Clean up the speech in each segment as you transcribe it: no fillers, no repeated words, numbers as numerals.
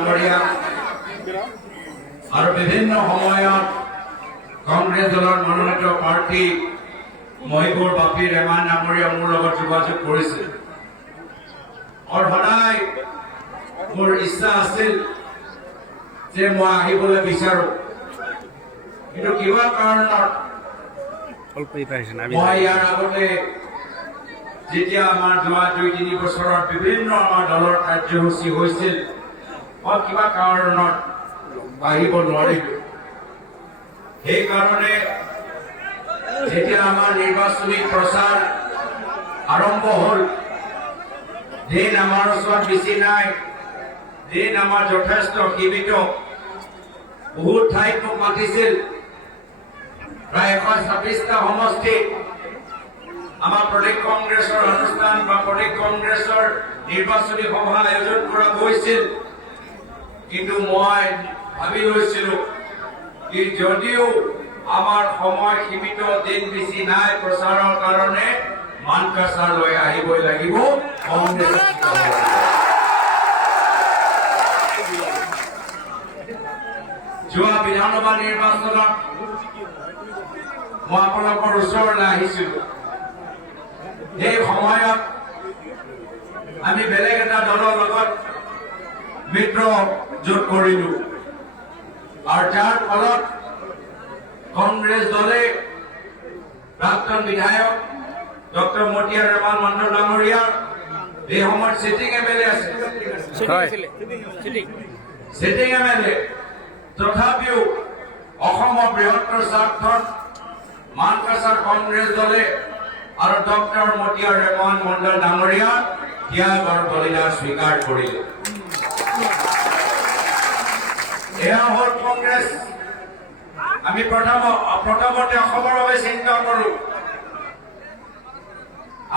ডাঙৰীয়া আৰু বিভিন্ন সময়ত কংগ্ৰেছ দলৰ মনোনীত প্ৰাৰ্থী মহিপুৰ বাপী ৰেহমান ডাঙৰীয়া মোৰ লগত যোগাযোগ কৰিছিল আৰু সদায় মোৰ ইচ্ছা আছিল যে মই আহিবলৈ বিচাৰো, কিন্তু কিবা কাৰণত মই ইয়াৰ আগতে যেতিয়া আমাৰ যোৱা 2-3 বছৰত বিভিন্ন আমাৰ দলৰ কাৰ্যসূচী হৈছিল, মই কিবা কাৰণত আহিব নোৱাৰিলো। সেইকাৰণে যেতিয়া আমাৰ নিৰ্বাচনী প্ৰচাৰ আৰম্ভ হ'ল, দিন আমাৰ ওচৰত বেছি নাই, দিন আমাৰ যথেষ্ট সীমিত। বহুত ঠাইত মোক মাতিছিল, প্ৰায় 126টা সমষ্টিত আমাৰ প্ৰদেশ কংগ্ৰেছৰ অনুষ্ঠান বা প্ৰদেশ কংগ্ৰেছৰ নিৰ্বাচনী সভা আয়োজন কৰা হৈছিল। কিন্তু মই ভাবি লৈছিলো যে যদিও আমাৰ সময় সীমিত, দিন বেছি নাই প্ৰচাৰৰ কাৰণে, মানকাছাৰলৈ আহিবই লাগিব কংগ্ৰেছ। যোৱা বিধানসভা নিৰ্বাচনত মই আপোনালোকৰ ওচৰলৈ আহিছিলো। সেই সময়ত আমি বেলেগ এটা দলৰ লগত মিত্ৰ জোট কৰিলো আৰু যাৰ ফলত কংগ্ৰেছ দলে প্ৰাক্তন বিধায়ক ডক্টৰ মতিয়াৰ ৰেহমান মণ্ডল ডাঙৰীয়া এই সময়ত চিটিং এমএলএ আছে, চিটিং এমএলএ, তথাপিও অসমৰ বৃহত্তৰ স্বাৰ্থত মানকাছাৰ কংগ্ৰেছ দলে আৰু ডক্টৰ মতিয়াৰ ৰেহমান মণ্ডল ডাঙৰীয়া ত্যাগ আৰু বলিদান স্বীকাৰ কৰিলে। এয়া হ'ল কংগ্ৰেছ। আমি প্ৰথমতে অসমৰ বাবে চিন্তা কৰো।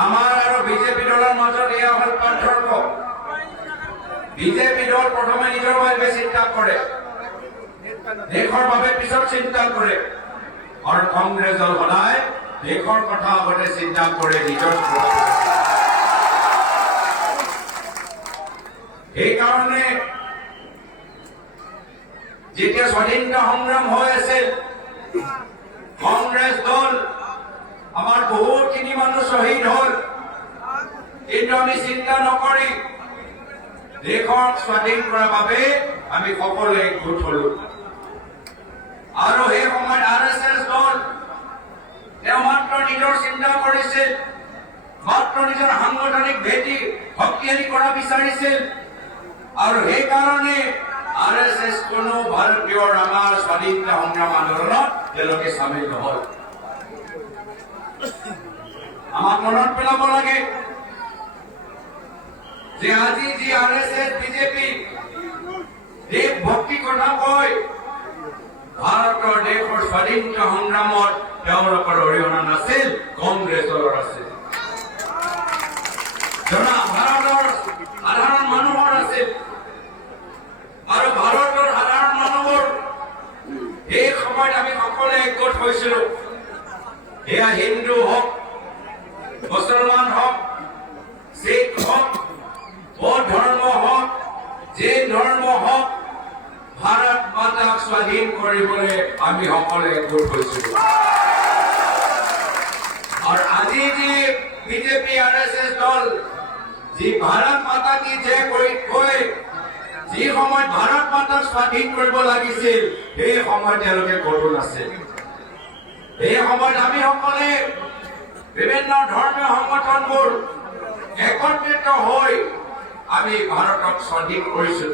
আমাৰ আৰু বিজেপি দলৰ মাজত এয়া হ'ল পাৰ্থক্য। বিজেপি দল প্ৰথমে নিজৰ বাবে চিন্তা কৰে, দেশৰ বাবে পিছত চিন্তা কৰে, আৰু কংগ্ৰেছ দল সদায় দেশৰ কথা আগতে চিন্তা কৰে, নিজৰ। সেইকাৰণে যেতিয়া স্বাধীনতা সংগ্ৰাম হৈ আছিল, কংগ্ৰেছ দল আমাৰ বহুতখিনি মানুহ শ্বহীদ হ'ল, কিন্তু আমি চিন্তা নকৰি দেশক স্বাধীন কৰাৰ বাবে আমি সকলোৱে একগোট হলো। আৰু সেই সময়ত RSS দল তেওঁ মাত্ৰ নিজৰ চিন্তা কৰিছিল, মাত্ৰ নিজৰ সাংগঠনিক ভেটি শক্তিশালী কৰা বিচাৰিছিল, আৰু সেইকাৰণে RSS কোনো ভাৰতীয় আমাৰ স্বাধীনতা সংগ্ৰাম আন্দোলনত তেওঁলোকে চামিল নহল। আমাক মনত পেলাব লাগে যে আজি যি RSS বিজেপি দেশ ভক্তি কথা কয়, ভাৰতৰ দেশৰ স্বাধীনতা সংগ্ৰামত তেওঁলোকৰ অৰিহণা নাছিল, কংগ্ৰেছ দলৰ আছিল। ভাৰতৰ সাধাৰণ মানুহৰ আছিল, আৰু ভাৰতৰ সাধাৰণ মানুহৰ এই সময়ত আমি সকলোৱে একগোট হৈছিলো। এয়া হিন্দু হওক, মুছলমান হওক, শিখ হওক, বৌদ্ধ ধৰ্ম হওক, জৈন ধৰ্ম হওক, ভাৰত মাতাক স্বাধীন কৰিবলৈ আমি সকলোৱে একগোট হৈছিলো। আৰু আজি যি বিজেপি RSS দল যি ভাৰত মাতা কি জয় কৰি কৈ যি সময়ত ভাৰত মাতাক স্বাধীন কৰিব লাগিছিল, সেই সময়ত তেওঁলোকে ক'তো নাছিল। এই সময়ত আমি সকলোৱে বিভিন্ন ধৰ্মীয় সংগঠনবোৰ একত্ৰিত হৈ আমি ভাৰতক স্বাধীন কৰিছো।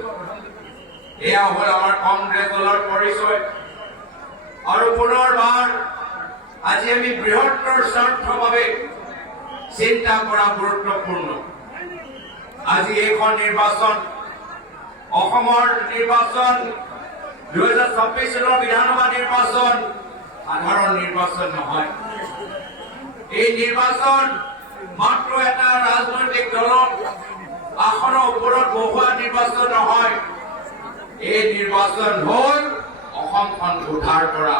এয়া হ'ল আমাৰ কংগ্ৰেছ দলৰ পৰিচয়। আৰু পুনৰবাৰ আজি আমি বৃহত্তৰ স্বাৰ্থৰ বাবে চিন্তা কৰা গুৰুত্বপূৰ্ণ। আজি এইখন নিৰ্বাচন, অসমৰ নিৰ্বাচন, 2026 চনৰ বিধানসভা নিৰ্বাচন সাধাৰণ নিৰ্বাচন নহয়। এই নিৰ্বাচন মাত্ৰ এটা ৰাজনৈতিক দলক আসনৰ ওপৰত বহুৱা নিৰ্বাচন নহয়। এই নিৰ্বাচন হ'ল অসমখন উদ্ধাৰ কৰা।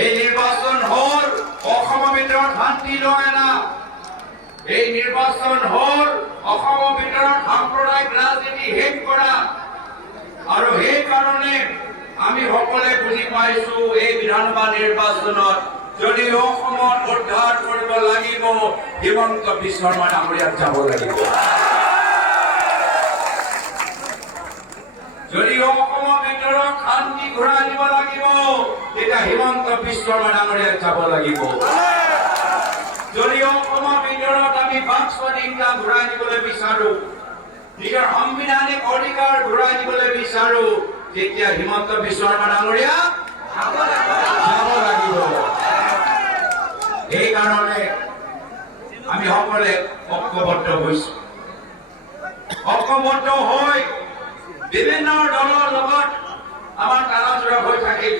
এই নিৰ্বাচন হ'ল অসমৰ ভিতৰত শান্তি লৈ অনা। এই নিৰ্বাচন হ'ল অসমৰ ভিতৰত সাম্প্ৰদায়িক ৰাজনীতি শেষ কৰা। আৰু সেই কাৰণে আমি সকলোৱে বুজি পাইছো এই বিধানসভা নিৰ্বাচনত যদি অসমত উদ্ধাৰ কৰিব লাগিব হিমন্ত বিশ্ব শৰ্মা ডাঙৰীয়াক যাব লাগিব। যদি অসমৰ ভিতৰত শান্তি ঘূৰাই দিব লাগিব তেতিয়া হিমন্ত বিশ্ব শৰ্মা ডাঙৰীয়াক যাব লাগিব। যদি অসমৰ ভিতৰত আমি বাক স্বাধীনতা ঘূৰাই দিবলৈ বিচাৰো, নিজৰ সাংবিধানিক অধিকাৰ ঘূৰাই দিবলৈ বিচাৰো, তেতিয়া হিমন্ত বিশ্ব শৰ্মা ডাঙৰীয়া যাব লাগিব। সেইকাৰণে আমি সকলোৱে ঐক্যবদ্ধ হৈছো। ঐক্যবদ্ধ হৈ বিভিন্ন দলৰ লগত আমাৰ তালাচোৰা হৈ থাকিল।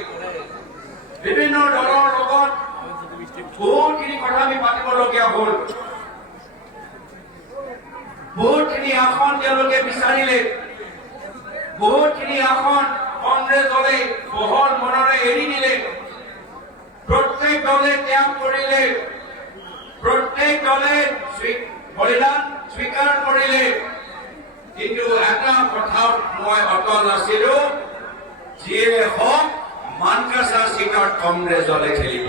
বিভিন্ন দলৰ লগত বহুতখিনি কথা আমি পাতিবলগীয়া হ'ল। বহুতখিনি আসন তেওঁলোকে বিচাৰিলে। বহুতখিনি আসন কংগ্ৰেছ দলে বহল মনেৰে এৰি দিলে। প্ৰত্যেক দলে ত্যাগ কৰিলে। প্ৰত্যেক দলে বলিদান স্বীকাৰ কৰিলে। কিন্তু এটা কথাত মই অটল আছিলো, যিয়ে হওক মানকাছা চিটত কংগ্ৰেছ দলে খেলিব।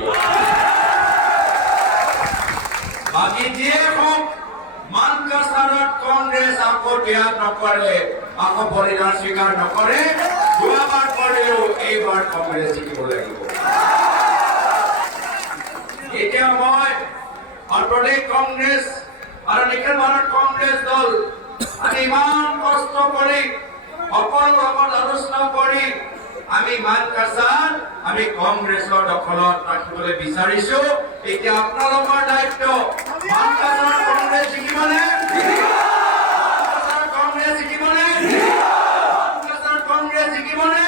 বাকী যিয়ে হওক মানকাছাত কংগ্ৰেছ আকৌ ত্যাগ নকৰে, আকৌ বলিদান স্বীকাৰ নকৰে। যোৱাবাৰ কৰিলেও এইবাৰ কংগ্ৰেছ জিকিব লাগিব। এতিয়া মই অন্তৰ্দেশ কংগ্ৰেছ আৰু নিখিল ভাৰত কংগ্ৰেছ দল আমি ইমান কষ্ট কৰি সকলো লগত আলোচনা কৰি আমি মানকাছাত আমি কংগ্ৰেছৰ দখলত ৰাখিবলৈ বিচাৰিছো। এতিয়া আপোনালোকৰ দায়িত্ব। মানকাছাত কংগ্ৰেছ জিকিবনে? কংগ্ৰেছ জিকিবনে? মানকাছাত কংগ্ৰেছ জিকিবনে?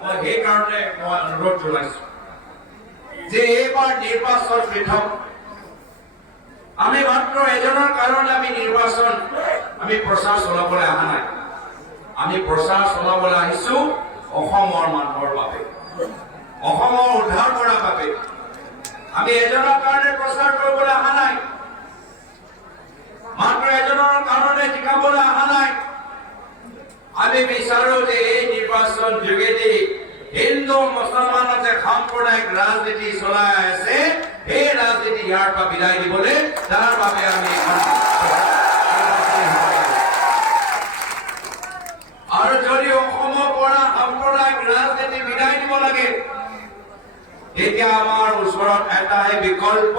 মই সেইকাৰণে মই অনুৰোধ জনাইছো যে এইবাৰ নিৰ্বাচন পৃথক। আমি মাত্ৰ এজনৰ কাৰণে আমি নিৰ্বাচন আমি প্ৰচাৰ চলাবলৈ অহা নাই। আমি প্ৰচাৰ চলাবলৈ আহিছো অসমৰ মানুহৰ বাবে, অসমৰ উদ্ধাৰ কৰাৰ বাবে। আমি এজনৰ কাৰণে প্ৰচাৰ কৰিবলৈ অহা নাই। মাত্ৰ এজনৰ কাৰণে জিকাবলৈ অহা নাই। আমি বিচাৰো যে এই নিৰ্বাচন যোগেদি হিন্দু মুছলমানতে সাম্প্ৰদায়িক ৰাজনীতি চলাই আছে, এই ৰাজনীতি ইয়াৰ পৰা বিদায় দিবলৈ তাৰ বাবে আমি আৰু যদি অসমৰ পৰা সাম্প্ৰদায়িক ৰাজনীতি বিদায় দিব লাগে তেতিয়া আমাৰ ওচৰত এটাই বিকল্প,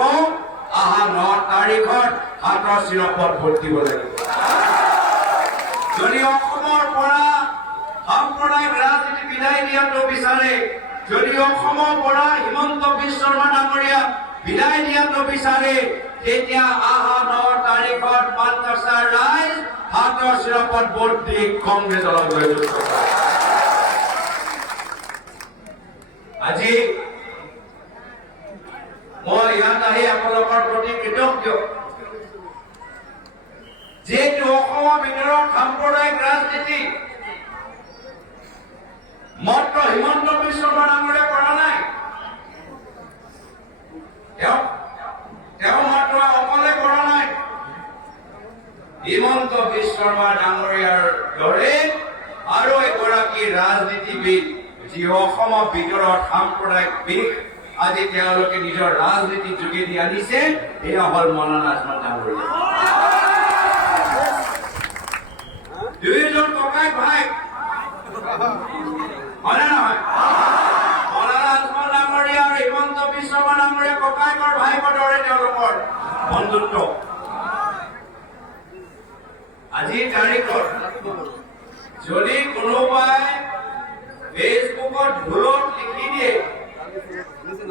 অহা 9 তাৰিখত হাতৰ চিৰপত ভোট দিব লাগিব। যদি অসমৰ পৰা সাম্প্ৰদায়িক ৰাজনীতি বিদায় দিয়াটো বিচাৰে, যদি অসমৰ পৰা হিমন্ত বিশ্ব শৰ্মা ডাঙৰীয়া বিদায় দিয়াটো বিচাৰে, তেতিয়া অহা 9 তাৰিখত মানকাছাৰ ৰাইজ হাতৰ চিৰপত ভোট দি কংগ্ৰেছ দলক জয়যুক্ত কৰে। আজি মই ইয়াত আহি আপোনালোকৰ প্ৰতি কৃতজ্ঞ, যিহেতু অসমৰ ভিতৰত সাম্প্ৰদায়িক ৰাজনীতি মাত্ৰ হিমন্ত বিশ্ব শৰ্মা ডাঙৰীয়াই কৰা নাই। তেওঁ মাত্ৰ অকলে কৰা নাই। হিমন্ত বিশ্ব শৰ্মা ডাঙৰীয়াৰ দৰে আৰু এগৰাকী ৰাজনীতিবিদ, যি অসমৰ ভিতৰত সাম্প্ৰদায়িক বিষ আজি তেওঁলোকে নিজৰ ৰাজনীতি যোগেদি আনিছে, এয়া হল মৌলানা আজমল ডাঙৰীয়া। দুয়োজন ককাই ভাই, হয় নে নহয়? মৌলানা আজমল ডাঙৰীয়া আৰু হিমন্ত বিশ্ব শৰ্মা ডাঙৰীয়া ককাইকৰ ভাইকৰ দৰে তেওঁলোকৰ বন্ধুত্ব। আজিৰ তাৰিখত যদি কোনোবাই ফেচবুকত ভুলত লিখি দিয়ে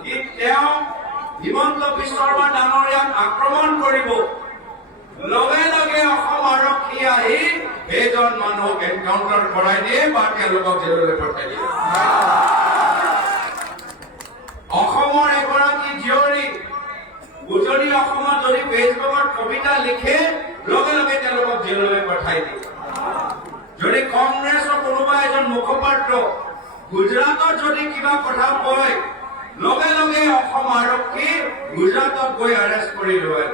কি তেওঁ হিমন্ত বিশ্ব শৰ্মা ডাঙৰীয়াক আক্ৰমণ কৰিব, লগে লগে অসম আৰক্ষী আহি সেইজন মানুহক এনকাউণ্টাৰ কৰাই দিয়ে বা তেওঁলোকক জেললৈ পঠাই দিয়ে। অসমৰ এগৰাকী জীয়ৰী উজনি অসমত যদি ফেচবুকত কবিতা লিখে, লগে লগে তেওঁলোকক জেললৈ পঠাই দিয়ে। যদি কংগ্ৰেছৰ কোনোবা এজন মুখপাত্ৰ গুজৰাটত যদি কিবা কথা কয়, লগে লগে অসম আৰক্ষী গুজৰাটত গৈ এৰেষ্ট কৰি লয়।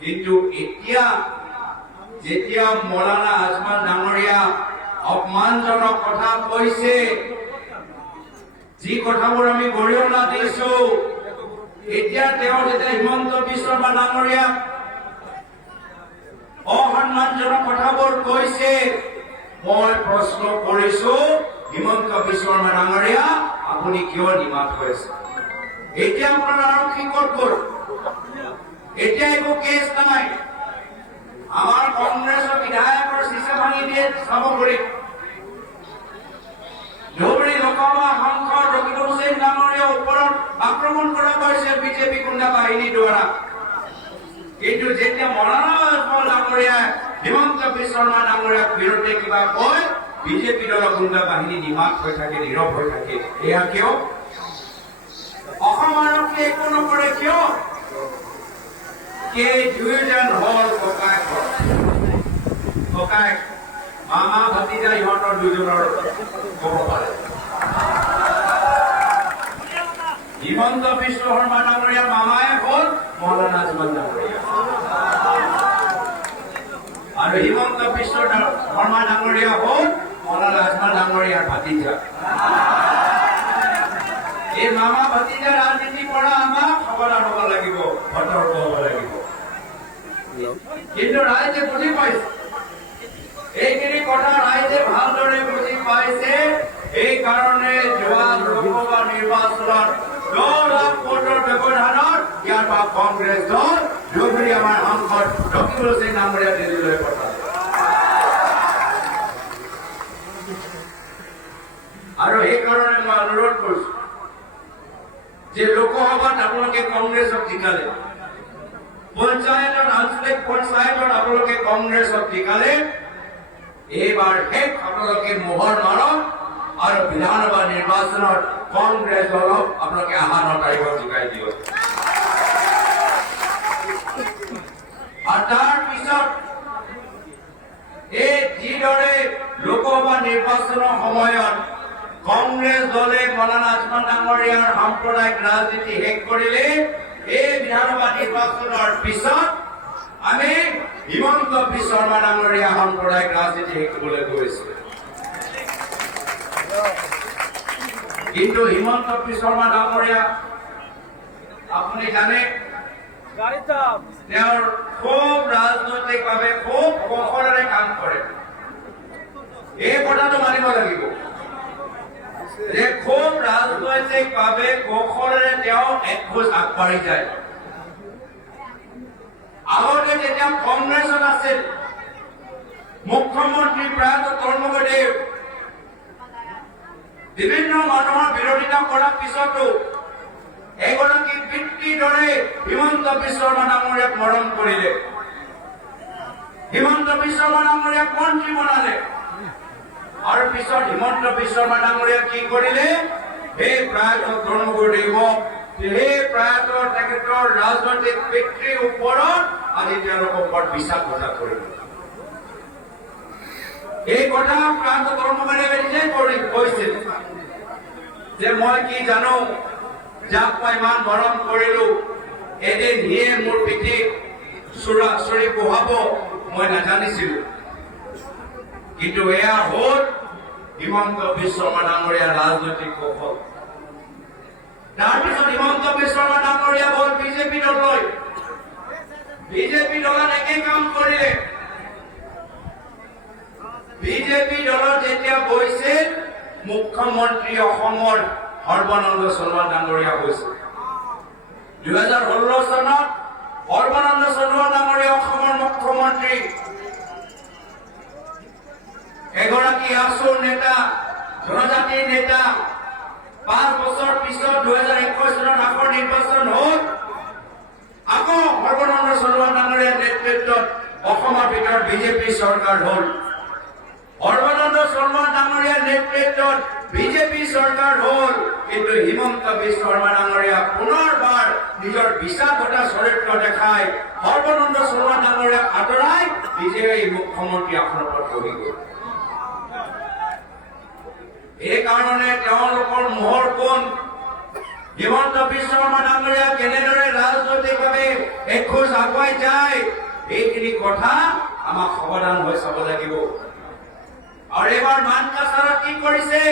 কিন্তু এতিয়া যেতিয়া মৌলানা আজমান ডাঙৰীয়া অপমানজনক কথা কৈছে, যি কথাবোৰ আমি গৰিহণা দিছো, এতিয়া তেওঁ যেতিয়া হিমন্ত বিশ্ব শৰ্মা ডাঙৰীয়া অসন্মানজনক কথাবোৰ কৈছে, মই প্ৰশ্ন কৰিছো, হিমন্ত বিশ্ব শৰ্মা ডাঙৰীয়া আপুনি কিয় নিমাত হৈ আছে? এতিয়া আপোনাৰ আৰক্ষী ক'ত গ'ল? এতিয়া একো কেছ নাই। আমাৰ কংগ্ৰেছৰ বিধায়কৰ চিচা ভাঙি দিয়ে চামগুৰিত। ধুবুৰী লোকসভা সাংসদ ৰকিব হুছেইন ডাঙৰীয়াৰ ওপৰত আক্ৰমণ কৰা হৈছে বিজেপি গুণ্ডা বাহিনীৰ দ্বাৰা। কিন্তু যেতিয়া মৌলানা আজমল ডাঙৰীয়াই হিমন্ত বিশ্ব শৰ্মা ডাঙৰীয়াৰ বিৰুদ্ধে কিবা কয়, বিজেপি দলৰ গুণ্ডা বাহিনী নিমাত হৈ থাকে, নীৰৱ হৈ থাকে। এয়া কিয়? অসম আৰক্ষীয়ে একো নকৰে কিয়? এই দুয়োজন হল ককায়েক, মামা ভতিজা, ইহঁতৰ দুজনৰ ক'ব পাৰে। হিমন্ত বিশ্ব শৰ্মা ডাঙৰীয়াৰ মামাই হ'ল মৌলানা আজমল ডাঙৰীয়া, আৰু হিমন্ত বিশ্ব শৰ্মা ডাঙৰীয়া হ'ল মৌলানা আজমল ডাঙৰীয়াৰ ভতিজা। এই মামা ভতিজা ৰাজনীতিৰ পৰা আমাক সাৱধান হ'ব লাগিব, সতৰ্ক হ'ব লাগিব। কিন্তু ৰাইজে বুজি পাইছে, এইখিনি কথা ৰাইজে ভালদৰে বুজি পাইছে। এই কাৰণে যোৱা লোকসভা নিৰ্বাচনত 10 লাখ ভোটৰ ব্যৱধানত ইয়াৰ পৰা কংগ্ৰেছ দল ধুবুৰী আমাৰ সাংসদ ৰকিব হুছেইন ডাঙৰীয়া দিল্লীলৈ পঠালে। আৰু সেইকাৰণে মই অনুৰোধ কৰিছো যে লোকসভাত আপোনালোকে কংগ্ৰেছক জিকালে, পঞ্চায়তত, আঞ্চলিক পঞ্চায়তত আপোনালোকে কংগ্ৰেছক জিকালে, এইবাৰ শেষ আপোনালোকে মোহৰ মাৰক আৰু বিধানসভা নিৰ্বাচনত কংগ্ৰেছ দলক আপোনালোকে 9 তাৰিখত জিকাই দিয়ক। আৰু তাৰ পিছত এই যিদৰে লোকসভা নিৰ্বাচনৰ সময়ত কংগ্ৰেছ দলে মৌলানা আজমল ডাঙৰীয়াৰ সাম্প্ৰদায়িক ৰাজনীতি শেষ কৰিলে, এই বিধানসভা নিৰ্বাচনৰ পিছত আমি হিমন্ত বিশ্ব শৰ্মা ডাঙৰীয়া সাম্প্ৰদায়িক ৰাজনীতি শেষ কৰিবলৈ গৈছে। কিন্তু হিমন্ত বিশ্ব শৰ্মা ডাঙৰীয়া আপুনি জানে, তেওঁৰ খুব ৰাজনৈতিকভাৱে খুব কৌশলেৰে কাম কৰে। এই কথাটো মানিব লাগিব যে খুব ৰাজনৈতিকভাৱে কৌশলেৰে তেওঁ একখোজ আগবাঢ়ি যায়। আগতে যেতিয়া কংগ্ৰেছত আছিল, মুখ্যমন্ত্ৰী প্ৰয়াত তৰুণদেৱ বিভিন্ন মানুহৰ বিৰোধিতা কৰাৰ পিছতো এগৰাকী পিতৃৰ দৰে হিমন্ত বিশ্ব শৰ্মা ডাঙৰীয়াক মৰম কৰিলে, হিমন্ত বিশ্ব শৰ্মা ডাঙৰীয়াক মন্ত্ৰী বনালে। আৰু পিছত হিমন্ত বিশ্ব শৰ্মা ডাঙৰীয়াক কি কৰিলে? সেই প্ৰয়াত তৰুণদেৱক, সেই প্ৰয়াত তেখেতৰ ৰাজনৈতিক পিতৃৰ ওপৰত আজি তেওঁলোকৰ ওপৰত বিশ্বাসঘাতক কৰিলে। এই কথা প্ৰয়াত তৰুণদেৱে নিজেই কৈছিল যে মই কি জানো, যাক মই ইমান মৰম কৰিলো, এদিন সিয়ে মোৰ পিঠিত চুৰি বহাব মই নাজানিছিলো। কিন্তু এয়া হ'ল হিমন্ত বিশ্ব শৰ্মা ডাঙৰীয়াৰ ৰাজনৈতিক কৌশল। তাৰপিছত হিমন্ত বিশ্ব শৰ্মা ডাঙৰীয়া হ'ল বিজেপি দললৈ। বিজেপি দলত একে কাম কৰিলে। বিজেপি দলত যেতিয়া গৈছিল, মুখ্যমন্ত্ৰী অসমৰ সৰ্বানন্দ সোণোৱাল ডাঙৰীয়া হৈছিল। 2016 চনত সৰ্বানন্দ সোণোৱাল ডাঙৰীয়া অসমৰ মুখ্যমন্ত্ৰী, এগৰাকী আছুৰ নেতা, জনজাতিৰ নেতা। 5 বছৰ পিছত 2021 চনত আকৌ নিৰ্বাচন হ'ল। আকৌ সৰ্বানন্দ সোণোৱাল ডাঙৰীয়াৰ নেতৃত্বত অসমৰ ভিতৰত বিজেপি চৰকাৰ হ'ল। সৰ্বানন্দ সোণোৱাল ডাঙৰীয়াৰ নেতৃত্বত বিজেপি চৰকাৰ হ'ল। কিন্তু হিমন্ত বিশ্ব শৰ্মা ডাঙৰীয়া পুনৰবাৰ নিজৰ বিশ্বাসঘাতক চৰিত্ৰ দেখাই সৰ্বানন্দ সোণোৱাল ডাঙৰীয়াক আঁতৰাই নিজেই মুখ্যমন্ত্ৰী আসনৰ ওপৰত বহি গ'ল। এই কাৰণে তেওঁলোকৰ মোহৰ কোন হিমন্ত বিশ্ব শৰ্মা ডাঙৰীয়া কেনেদৰে ৰাজনৈতিকভাৱে একখোজ আগুৱাই যায়, এইখিনি কথা আমাক সাৱধান হৈ চাব লাগিব। আৰু এইবাৰ মানকাছাৰত কি কৰিছে?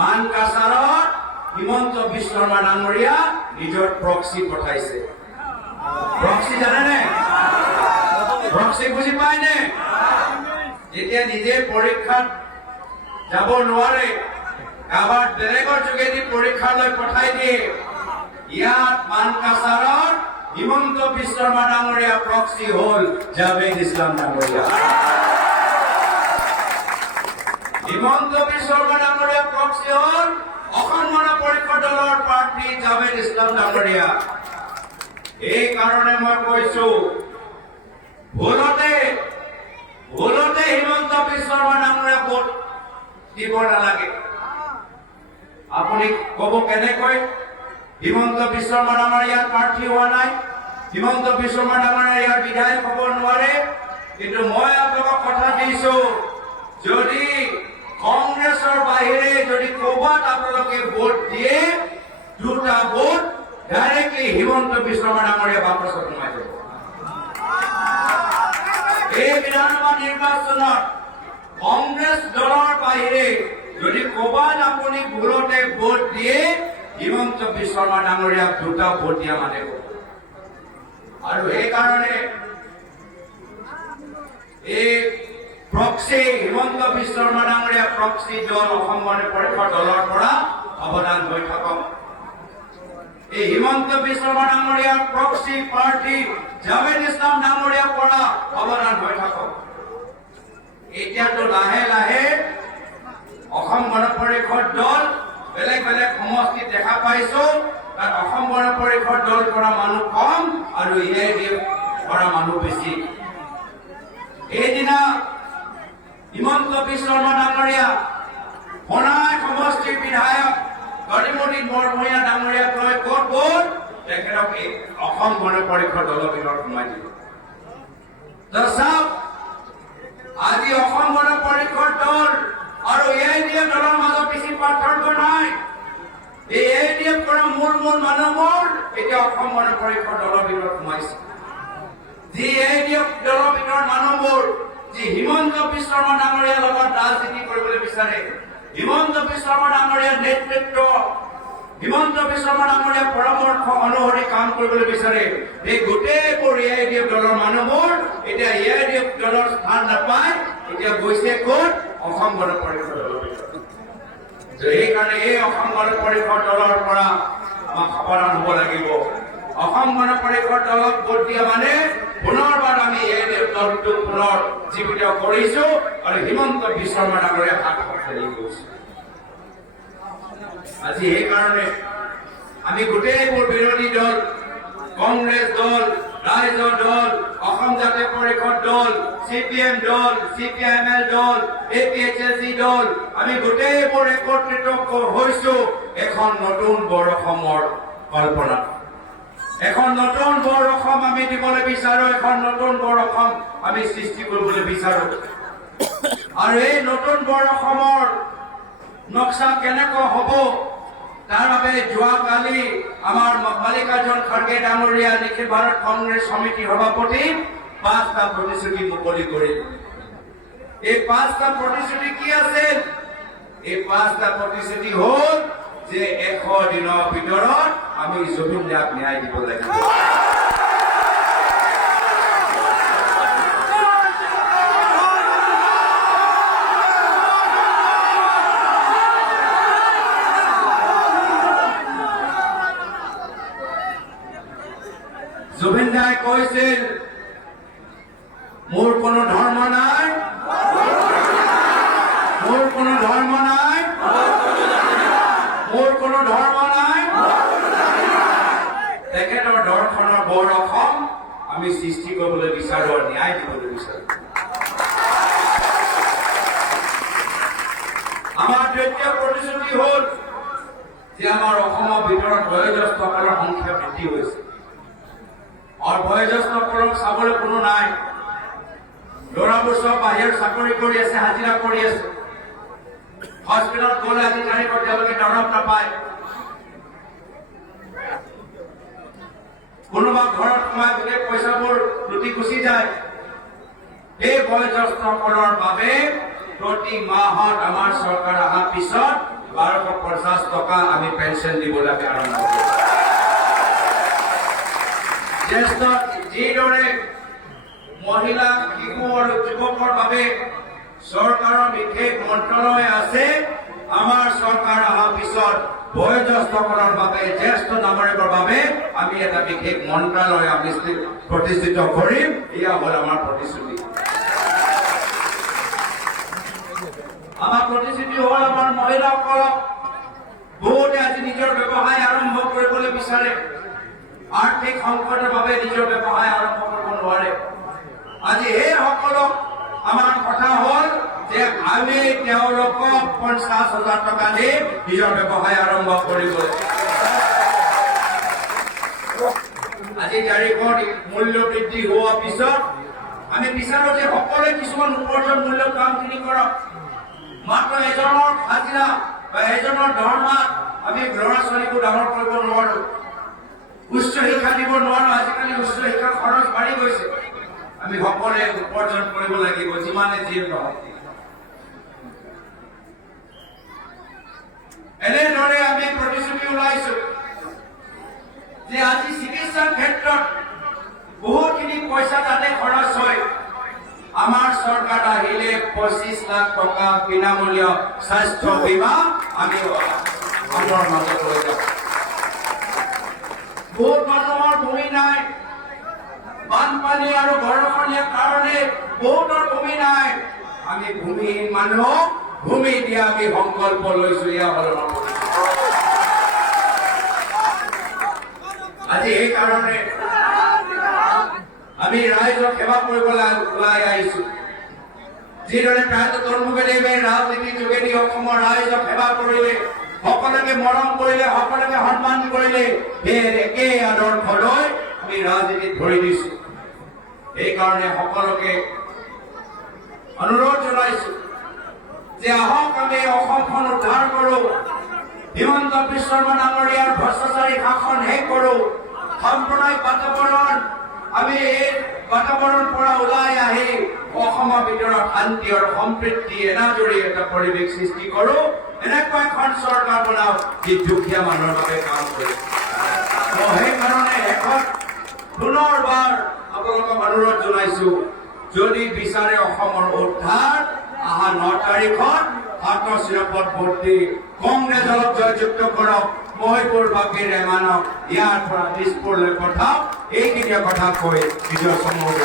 মানকাছাৰত হিমন্ত বিশ্ব শৰ্মা ডাঙৰীয়া নিজৰ প্ৰক্সি পঠাইছে। প্ৰক্সি জানেনে? প্ৰক্সি বুজি পায়নে? যেতিয়া নিজে পৰীক্ষাত যাব নোৱাৰে, কাৰোবাৰ বেলেগৰ যোগেদি পৰীক্ষালৈ পঠাই দিয়ে। ইয়াত মানকাছাৰত হিমন্ত বিশ্ব শৰ্মা ডাঙৰীয়া প্ৰক্সি হ'ল জাভেদ ইছলাম ডাঙৰীয়া। হিমন্ত বিশ্ব শৰ্মা ডাঙৰীয়া প্ৰক্সি হ'ল অসম গণ পৰিষদ দলৰ প্ৰাৰ্থী জাভেদ ইছলাম ডাঙৰীয়া। এই কাৰণে মই কৈছো, ভুলতে হিমন্ত বিশ্ব শৰ্মা ডাঙৰীয়া ভোট দিব নালাগে। আপুনি কব কেনেকৈ হিমন্ত বিশ্ব শৰ্মা ডাঙৰীয়া ইয়াত প্ৰাৰ্থী হোৱা নাই, হিমন্ত বিশ্ব শৰ্মা ডাঙৰীয়া ইয়াৰ বিধায়ক হ'ব নোৱাৰে? কিন্তু মই আপোনালোকক কথা দিছো, যদি কংগ্ৰেছৰ বাহিৰে যদি ক'ৰবাত আপোনালোকে ভোট দিয়ে, দুটা ভোট ডাইৰেক্টলি হিমন্ত বিশ্ব শৰ্মা ডাঙৰীয়া বাকচত সোমাই যাব। এই বিধানসভা নিৰ্বাচনত কংগ্ৰেছ দলৰ বাহিৰে যদি ক'ৰবাত আপুনি ভুলতে ভোট দিয়ে, হিমন্ত বিশ্ব শৰ্মা ডাঙৰীয়াক দুটা ভোট দিয়া মানে হ'ব। আৰু সেইকাৰণে এই প্ৰক্সি হিমন্ত বিশ্ব শৰ্মা ডাঙৰীয়া প্ৰক্সি দল অসম গণ পৰিষদ দলৰ পৰা সাৱধান হৈ থাকক। এই হিমন্ত বিশ্ব শৰ্মা ডাঙৰীয়াৰ প্ৰক্সি প্ৰাৰ্থী জাভেদ ইছলাম ডাঙৰীয়াৰ পৰা সাৱধান হৈ থাকক। এতিয়াতো লাহে লাহে অসম গণ পৰিষদ দল বেলেগ বেলেগ সমষ্টিত দেখা পাইছো, তাত অসম গণ পৰিষদ দল কৰা মানুহ কম আৰু AIDF কৰা মানুহ বেছি। এইদিনা হিমন্ত বিশ্ব শৰ্মা ডাঙৰীয়া সোণাই সমষ্টিৰ বিধায়ক গৰিমণি বৰভূঞা ডাঙৰীয়াক লৈ ক'ত গ'ল? তেখেতক অসম গণ পৰিষদ দলৰ ভিতৰত সোমাই দিলে। চাওক, আজি অসম গণ পৰিষদ দল আৰু AIDF দলৰ মাজত বেছি পাৰ্থক্য নাই। এই AIDF কৰা মূল মানুহবোৰ এতিয়া অসম গণ পৰিষদ দলৰ ভিতৰত সোমাইছে। যি AIDF দলৰ ভিতৰত মানুহবোৰ যি হিমন্ত বিশ্ব শৰ্মা ডাঙৰীয়াৰ লগত ৰাজনীতি কৰিবলৈ বিচাৰে, হিমন্ত বিশ্ব শৰ্মা ডাঙৰীয়াৰ নেতৃত্ব, হিমন্ত বিশ্ব শৰ্মা ডাঙৰীয়াৰ পৰামৰ্শ অনুসৰি কাম কৰিবলৈ বিচাৰে, এই গোটেইবোৰ AIDF দলৰ মানুহবোৰ এতিয়া AIDF দলৰ স্থান নাপায়, এতিয়া গৈছে ক'ত? অসম গণ পৰিষদ দলৰ ভিতৰত। সেইকাৰণে এই অসম গণ পৰিষদ দলৰ পৰা আমাক সাৱধান হ'ব লাগিব। অসম গণ পৰিষদ দলক ভোট দিয়া মানে পুনৰবাৰ আমি AIDF দলটোক পুনৰ জীৱিত কৰিছো আৰু হিমন্ত বিশ্ব শৰ্মা ডাঙৰীয়া হাত খেলি গৈছো। আজি সেইকাৰণে আমি গোটেইবোৰ বিৰোধী দল, কংগ্ৰেছ দল, ৰাইজৰ দল, অসম জাতীয় পৰিষদ দল, CPM দল, CPIML দল, APHLC দল, আমি গোটেইবোৰ একত্ৰিত হৈছো এখন নতুন বৰ অসমৰ কল্পনা। এখন নতুন বৰ অসম আমি দিবলৈ বিচাৰো, এখন নতুন বৰ অসম আমি সৃষ্টি কৰিবলৈ বিচাৰো। আৰু এই নতুন বৰ অসমৰ নক্সা কেনেকৈ হ'ব, তাৰ বাবে যোৱাকালি আমাৰ মাল্লিকাৰ্জুন খৰ্গে ডাঙৰীয়া নিখিল ভাৰত কংগ্ৰেছ সমিতিৰ সভাপতি 5টা প্ৰতিশ্ৰুতি মুকলি কৰিল। এই 5টা প্ৰতিশ্ৰুতি কি আছিল? এই 5টা প্ৰতিশ্ৰুতি হ'ল যে 100 দিনৰ ভিতৰত আমি জুবিন দাক ন্যায় দিব লাগিব। জুবিন দাই কৈছিল, মোৰ কোনো ধৰ্ম নাই, মোৰ কোনো ধৰ্ম নাই, মোৰ কোনো ধৰ্ম নাই। তেখেতৰ দৰ্শনৰ বৰ অসম আমি সৃষ্টি কৰিবলৈ বিচাৰো আৰু ন্যায় দিবলৈ বিচাৰো। আমাৰ দ্বিতীয় প্ৰতিশ্ৰুতি হ'ল যে আমাৰ অসমৰ ভিতৰত বয়োজ্যেষ্ঠসকলৰ সংখ্যা বৃদ্ধি হৈছে আৰু বয়োজ্যেষ্ঠসকলক চাবলৈ কোনো নাই। ল'ৰাবোৰ চব বাহিৰত চাকৰি কৰি আছে, হাজিৰা কৰি আছে। হস্পিটেলত গ'লে আজি তাৰিখত তেওঁলোকে দৰৱ নাপায়। কোনোবা ঘৰত সোমাই গোটেই পইচাবোৰ লুটি গুচি যায়। এই বয়োজ্যেষ্ঠসকলৰ বাবে প্ৰতি মাহত আমাৰ চৰকাৰ অহাৰ পিছত 1250 টকা আমি পেঞ্চন দিবলৈ আমি আৰম্ভ কৰিম। জ্যেষ্ঠ যিদৰে মহিলা শিশু আৰু যুৱকৰ বাবে চৰকাৰৰ বিশেষ মন্ত্ৰালয় আছে, আমাৰ চৰকাৰ অহাৰ পিছত বয়োজ্যেষ্ঠসকলৰ বাবে জ্যেষ্ঠ নাগৰিকৰ বাবে আমি এটা বিশেষ মন্ত্ৰালয় আমি প্ৰতিষ্ঠিত কৰিম। এয়া হ'ল আমাৰ প্ৰতিশ্ৰুতি। আমাৰ প্ৰতিশ্ৰুতি হ'ল আমাৰ মহিলাসকলক বহুতে আজি নিজৰ ব্যৱসায় আৰম্ভ কৰিবলৈ বিচাৰে, আৰ্থিক সংকটৰ বাবে নিজৰ ব্যৱসায় আৰম্ভ কৰিব নোৱাৰে। আজি এই সকলক আমাৰ কথা হ'ল যে আমি তেওঁলোকক 50,000 টকা দি নিজৰ ব্যৱসায় আৰম্ভ কৰিবলৈ। আজি তাৰিখত মূল্য বৃদ্ধি হোৱাৰ পিছত আমি বিচাৰো যে সকলোৱে কিছুমান উপাৰ্জন মূল্য কামখিনি কৰক। মাত্ৰ এজনৰ হাজিৰা বা এজনৰ দৰমহাত আমি ল'ৰা ছোৱালীবোৰ ডাঙৰ কৰিব নোৱাৰো, উচ্চ শিক্ষা দিব নোৱাৰো। আজিকালি উচ্চ শিক্ষাৰ খৰচ বাঢ়ি গৈছে। আমি সকলোৱে উপাৰ্জন কৰিব লাগিব যিমানে যি নহওক। এনেদৰে আমি প্ৰতিশ্ৰুতি ওলাইছো যে আজি চিকিৎসাৰ ক্ষেত্ৰত বহুতখিনি পইচা তাতে খৰচ হয়। আমাৰ চৰকাৰ আহিলে 25 লাখ টকা বিনামূলীয়া স্বাস্থ্য বীমা আমি আমাৰ মাজত লৈ যাম। বহুত মানুহৰ ভূমি নাই, বানপানী আৰু বৰষুণৰ কাৰণে বহুতৰ ভূমি নাই। আমি ভূমিহীন মানুহক ভূমি দিয়া আমি সংকল্প লৈছো। এয়া হ'ল আজি এই কাৰণে আমি ৰাইজক সেৱা কৰিবলৈ ওলাই আহিছো। যিদৰে প্ৰায়ত তৰুণমুখদেৱে ৰাজনীতিৰ যোগেদি অসমৰ ৰাইজক সেৱা কৰিলে, সকলোকে মৰম কৰিলে, সকলোকে সন্মান কৰিলে, সেই একেই আদৰ্শ লৈ আমি ৰাজনীতিত ভৰি দিছো। এইকাৰণে সকলোকে অনুৰোধ জনাইছো যে আহক আমি অসমখন উদ্ধাৰ কৰো, হিমন্ত বিশ্ব শৰ্মা ডাঙৰীয়াৰ ভ্ৰষ্টাচাৰী শাসন শেষ কৰো, সাম্প্ৰদায়িক বাতাবৰণ আমি এই বাতাবৰণ পৰা ওলাই আহি অসমৰ ভিতৰত শান্তি আৰু সম্প্ৰীতি এনাজৰি এটা পৰিৱেশ সৃষ্টি কৰো। এনেকুৱা এখন চৰকাৰ বনাও যি দুখীয়া মানুহৰ বাবে কাম কৰে। সেইকাৰণে শেষত পুনৰবাৰ আপোনালোকক অনুৰোধ জনাইছো, যদি বিচাৰে অসমৰ উদ্ধাৰ, অহা 9 তাৰিখত আত্মশিৰপত ভোট দি কংগ্ৰেছ দলক জয়যুক্ত কৰক। মহিপুৰ বাকী ৰেমানক ইয়াৰ পৰা দিছপুৰলৈ পঠাওক। এইখিনিয়ে কথা কৈ নিজৰ সময়